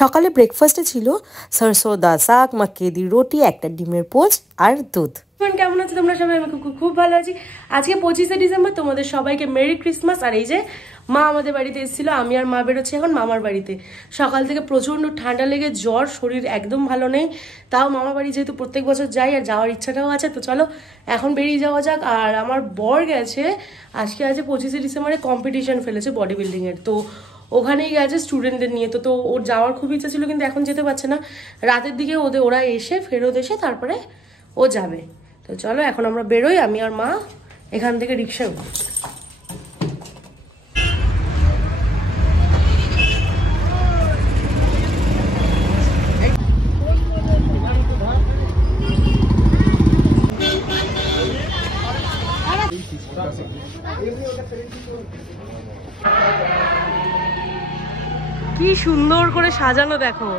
সকালে ব্রেকফাস্টে ছিল সরসো দা শাক, মাক্কি দি রুটি, একটা ডিমের পোচ আর দুধ। কেমন আছো তোমরা সবাই? আমি খুব ভালো আছি। আজকে 25শে ডিসেম্বর, তোমাদের সবাইকে মেরি ক্রিসমাস। আর এই যে মা আমাদের বাড়িতে এসেছিল, আমি আর মা বেরোচ্ছি এখন মামার বাড়িতে। সকাল থেকে প্রচণ্ড ঠান্ডা লেগে জ্বর, শরীর একদম ভালো নেই। তাও মামার বাড়ি যেহেতু প্রত্যেক বছর যাই আর যাওয়ার ইচ্ছাটাও আছে, তো চলো এখন বেরিয়ে যাওয়া যাক। আর আমার বর গেছে, আজকে আছে 25শে ডিসেম্বরে কম্পিটিশন ফেলেছে বডি বিল্ডিংয়ের, তো ওখানেই গেছে স্টুডেন্টদের নিয়ে। তো ওর যাওয়ার খুব ইচ্ছা ছিল, কিন্তু এখন যেতে পারছে না। রাতের দিকে ওরা ফেরত এসে তারপরে ও যাবে। তো চলো এখন আমরা বেরোই, আমি আর মা এখান থেকে রিক্সায় উঠি। কি সুন্দর করে সাজানো দেখো।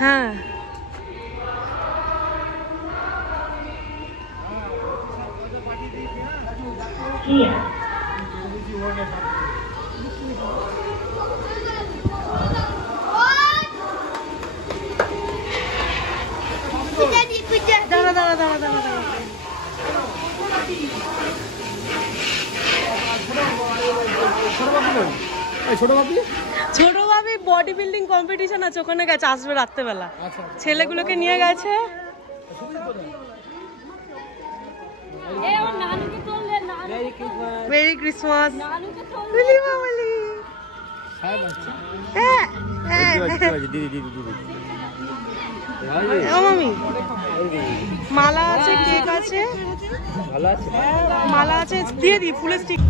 হ্যাঁ ছোট ভাবি বডি বিল্ডিং কম্পিটিশন আছে, ওখানে গেছে, আসবে রাত্রেবেলা। ছেলেগুলোকে নিয়ে গেছে। Merry Christmas. মালা আছে, কেক আছে, মালা আছে, দিয়ে দিই ফুলের স্টিক।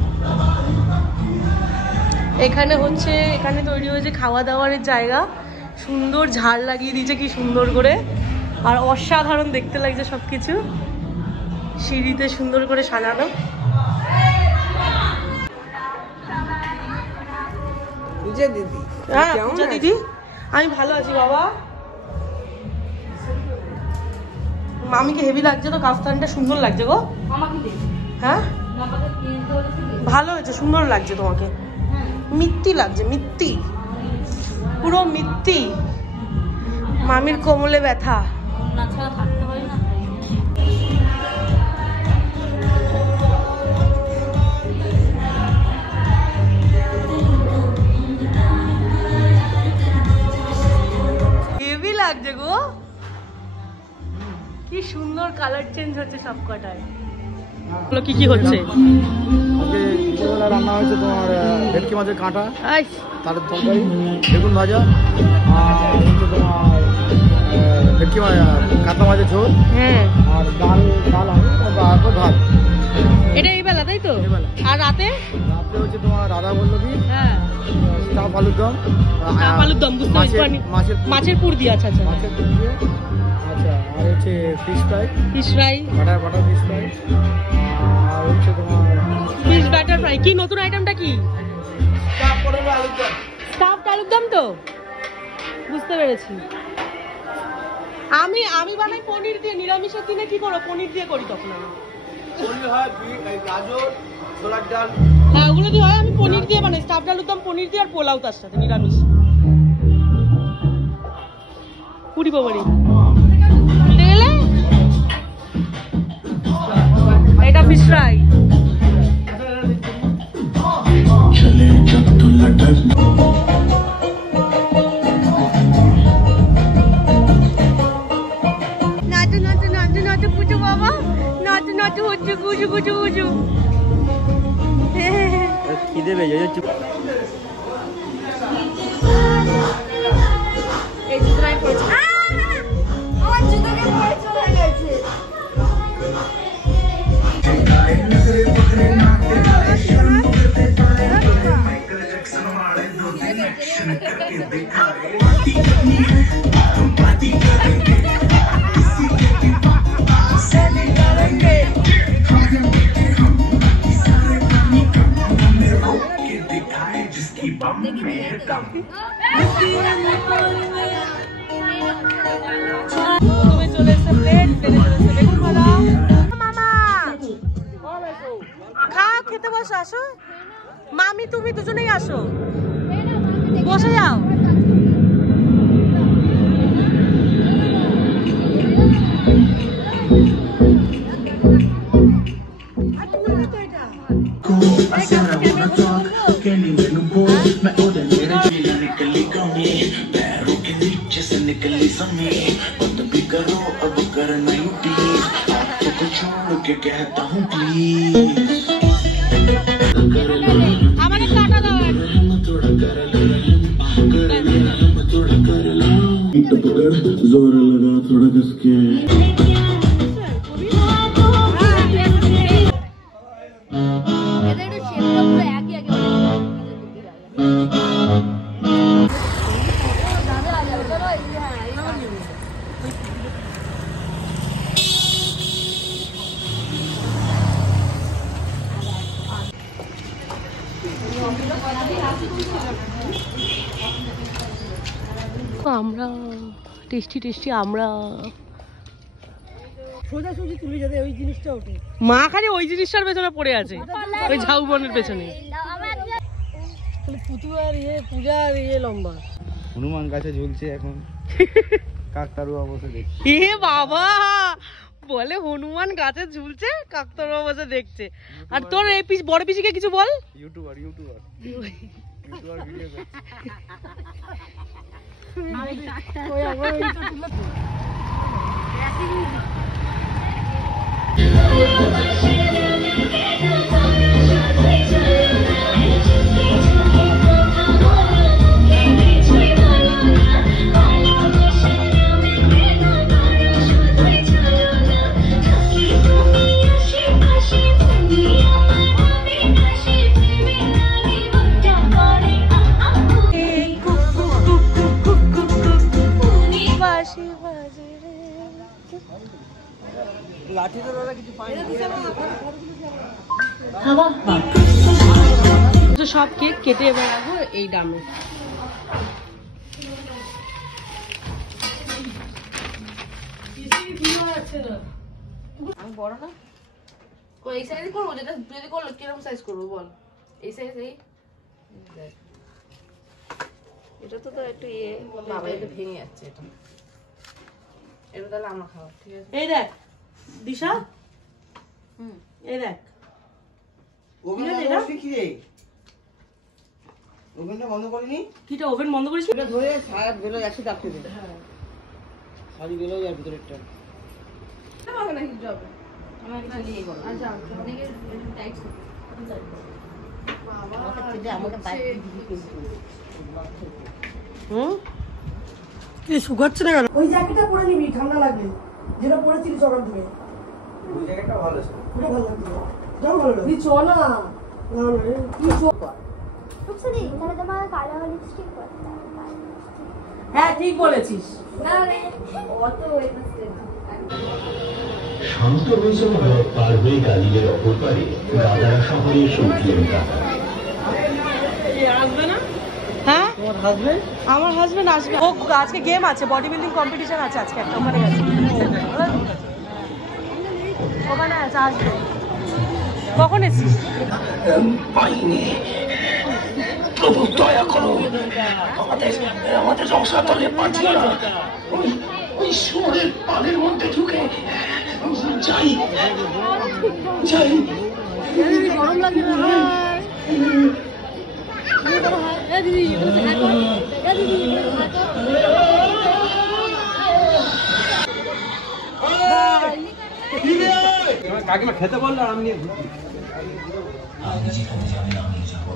এখানে তৈরি হয়েছে খাওয়া দাওয়ার জায়গা, সুন্দর ঝাড় লাগিয়ে দিয়েছে কি সুন্দর করে, আর অসাধারণ দেখতে লাগছে সবকিছু। সিঁড়িতে সুন্দর করে সাজানো। হ্যাঁ পূজা দিদি, আমি ভালো আছি বাবা। মামিকে হেভি লাগছে তো, কাফতানটা সুন্দর লাগছে গো। হ্যাঁ ভালো হয়েছে, সুন্দর লাগছে তোমাকে। মিত্তি লাগছে, মিত্তি, পুরো মিত্তি। মামির কোমলে ব্যথা। হেভি লাগছে গো, কি সুন্দর কালার চেঞ্জ হচ্ছে সব কটায়। কি কি হচ্ছে? রান্না হয়েছে তোমার ভেটকি মাছের কাঁটা, তার তরকারি, বেগুন ভাজা, আর হচ্ছে তোমার ভেটকি কাঁটা মাছের ঝোল, আর ডাল হবে, ভাত। এটা এই বেলা তাই তো? আর রাতে হচ্ছে তোমার রাধা বল্লভী, স্টাফ আলুর দম। বুঝতে পারছি, মাছের পুর দিয়ে। আচ্ছা মাছের পুর দিয়ে। আচ্ছা, আর হচ্ছে fish fry, butter fish fry, আর হচ্ছে তোমার ফিশ বাটার ফ্রাই। কি নতুন আইটেমটা কি? স্টাফড আলুর দম তো, বুঝতে পেরেছি। আমি বানাই পনির দিয়ে। নিরামিষের দিনে কি করো? পনির দিয়ে করি তখন আমি। হ্যাঁ ওগুলো দিয়ে হয়, আমি পনির দিয়ে বানাই। স্টাফড আলুর দম পনির দিয়ে, আর পোলাও তার সাথে নিরামিষ। পুরি বাবারি এটা ফিশ ফ্রাই। নাচু পুজো বাবা, নাচু হচ্ছে গুজু গুজু গুজু। খিদে পেয়ে যাচ্ছে। খেতে বসো, আসো মামি তুমি দুজনেই আসো, বসে যাও। निकली समय बंद भी करो अब करना ही प्लीज आपको को छोड़ के कहता हूँ प्लीज हमारे काटा दो थोड़ा कर लो जोर लगा थोड़ा कसके আমরা টেস্টি টেস্টি আমরা সোজাসুজি তুলে যাবে ওই জিনিসটা ওঠে। মা খালি ওই জিনিসটার পেছনে পড়ে আছে, ওই ঝাউবনের পেছনে। পুতুয়ার পূজার লম্বা হনুমান গাছে ঝুলছে এখন কাকতারুয়া বসে দেখছে। এ বাবা বলে হনুমান গাছে ঝুলছে, কাকতারুয়া বসে দেখছে। আর তোর এই বড় পিসিকে কিছু বল। ইউটিউবার ভিডিও করছে। লাঠিটা দাদা কিছু পাইনি। সব কেক কেটে এবার রাখবো এই ডামে। আমি বড় না এই সাইজ করবো, যেটা যদি করলো কিরকম সাইজ করবো বল? এই সাইজ এই এটা তো একটু ইয়ে বাবা, এটা ভেঙে যাচ্ছে। এটা এটা তাহলে আমরা খাওয়া ঠিক আছে। এই দেখ দিশা, এই দেখ ওভেনটা বন্ধ করিনি। কিটা ওভেন বন্ধ করিস? এটা ধরে ছাড় বেলো একসাথে রাখতে দে। শাড়ি বেলো যার ভিতরেরটা আমাকে নাকি জব আমাকে খালি এই বল। আচ্ছা অনেকে টাইট বাবা আমাকে বাইরে দিবি কিন্তু এই শুকাচ্ছে না কেন? ওই জ্যাকেটটা পরে নিবি ঠান্ডা লাগবে, যেটা পরেছিলি সকাল থেকে। ওই জ্যাকেটটা ভালো আছে, ওটা ভালো লাগবে। যাও ভালো লাগবে। তুই চল না, না রে তুই চল। টুকসুদি তাহলে তোমার কালো লিপস্টিক পরতে হবে। হ্যাঁ ঠিক বলেছিস। না রে অত ওয়েটনেস শান্ত হয়েছে পার হয়ে গালিলের অপর পারে গাদারা শহরে সৌখিলেন গাদা। আসবে না? হ্যাঁ তোমার হাজবেন্ড? আমার হাজবেন্ড আসবে। ও আজকে গেম আছে, বডি বিল্ডিং কম্পিটিশন আছে আজকে একটা, ওখানে গেছে। ওখানে আছে, আসবে। কখন এসছিস? পাইনি, প্রভু দয়া করো, আমাদের সংসার তলে পাঠিয়ে না। ওই শুয়োরের পালের মধ্যে ঢুকে যাই যাই। গরম লাগে না? কাকিমা খেতে বললো আমি নিয়ে আমি যেখানে যাবে আমি যাবো।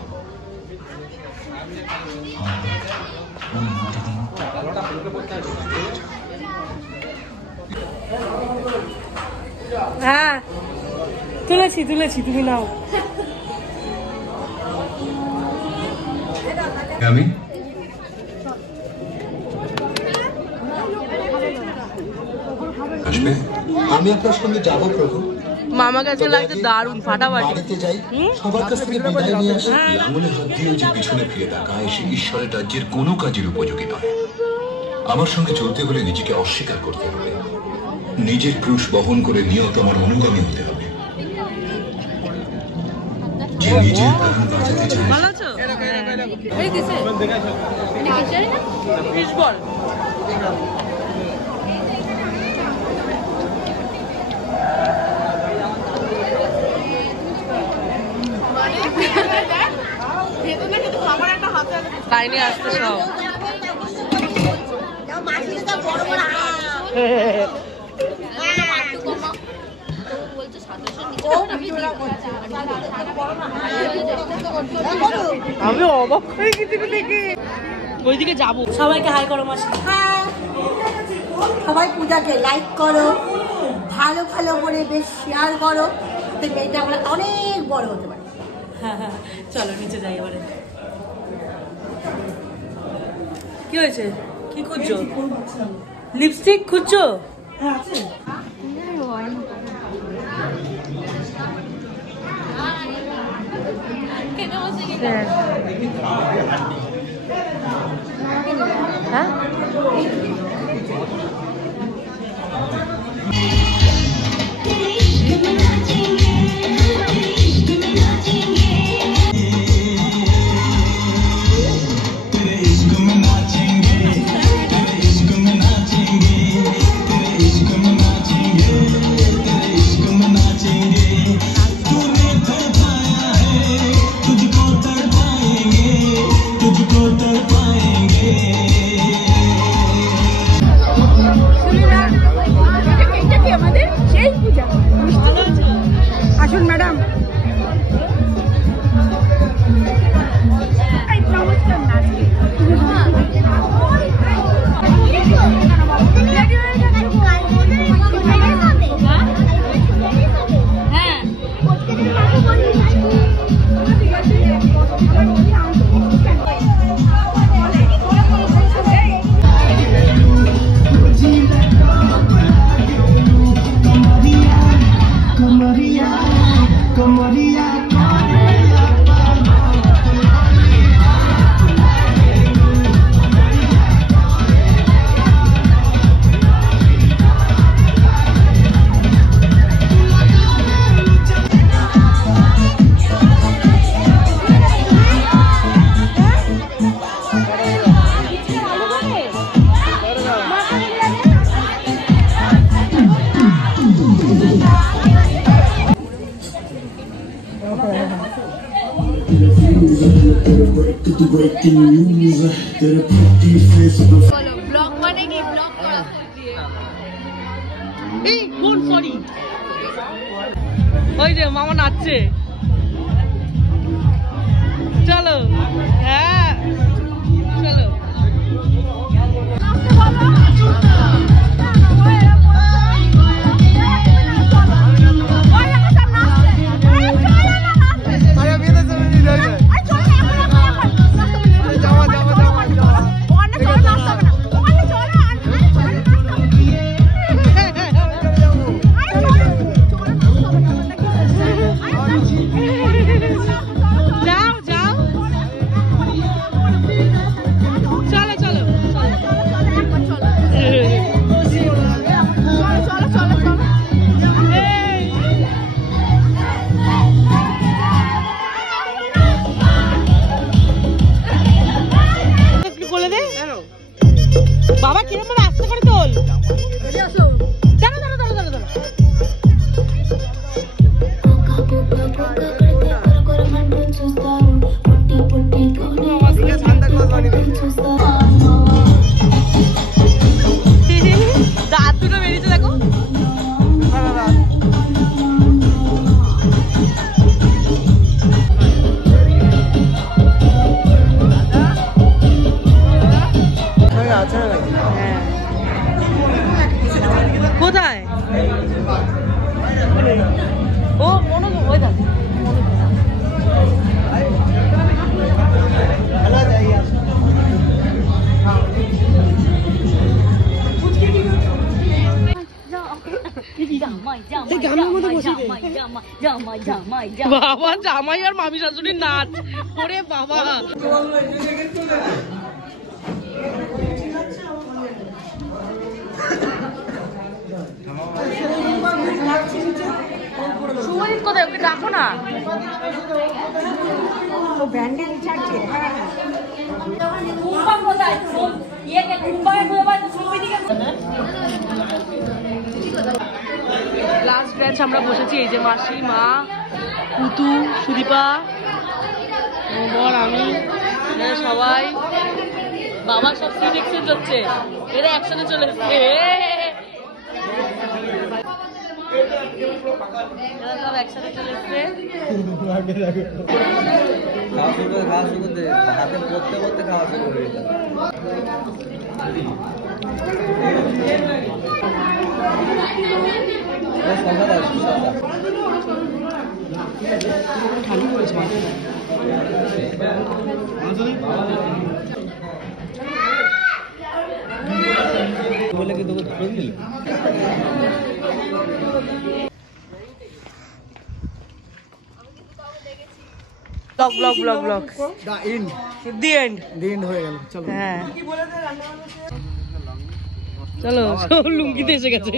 হ্যাঁ তুলেছি তুলেছি, তুমি নাও। আমি আসবে, আমি আপনার সঙ্গে যাবো প্রভু। মামা কাছে লাগছে দারুণ ফাটাফাটি। বাড়িতে যাই, সবার কাছ থেকে বিদায় নিয়ে আসি। আঙুলে হাত দিয়ে যে পিছনে ফিরে তাকায় সে ঈশ্বরের রাজ্যের কোনো কাজের উপযোগী নয়। আমার সঙ্গে চলতে হলে নিজেকে অস্বীকার করতে হবে, নিজের ক্রুশ বহন করে নিয়ত আমার অনুগামী হতে হবে। যে যে নিজের প্রাণ বাঁচাতে চায়। ভালো আছো? এই দিছে এটা কি জানি না ফিশ বল। লাইনে আসতে সব আমি অবাক হয়ে গেছি দেখে। ওইদিকে যাবো। সবাইকে হাই করো মাসি। সবাই পূজাকে লাইক করো, ভালো ভালো করে বেশ শেয়ার করো, এটা আমরা অনেক বড় হতে পারি। হ্যাঁ হ্যাঁ চলো নিচে যাই এবারে। কি হয়েছে? কি খুঁজছো? লিপস্টিক খুঁজছো? হ্যাঁ আসুন ম্যাডাম। ব্লগ মানে কি ব্লগ করা এই কোন সরি ওই যে মামা নাচছে চলো হ্যাঁ চলো বাবা কিরকম আস্তে করে তোল দাঁড়া দাঁড়া দাঁড়া দাঁড়া দাঁড়া দাঁত দুটো বেরিয়েছে দেখো কোথায় ও মনোযোগ ওই দেখ বাবা জামাই আর মামি শাশুড়ির নাচ ওরে বাবা শুভজিৎ কোথায় ওকে ডাকো না। লাস্ট ব্যাচ আমরা বসেছি, এই যে মাসি, মা, পুতু, সুদীপা, বর, আমি, সবাই। বাবা সব সিট এক্সচেঞ্জ হচ্ছে, এরা একসাথে চলে এসছে, এরা সব একসাথে চলে এসছে। খাওয়া শুরু করতে হাতে পড়তে পড়তে খাওয়া শুরু করে দিতাম। বলে কি তোকে ধরে দিল? ব্লগ দি এন্ড হয়ে গেল। চলো হ্যাঁ চলো, সব লুঙ্গিতে এসে গেছে।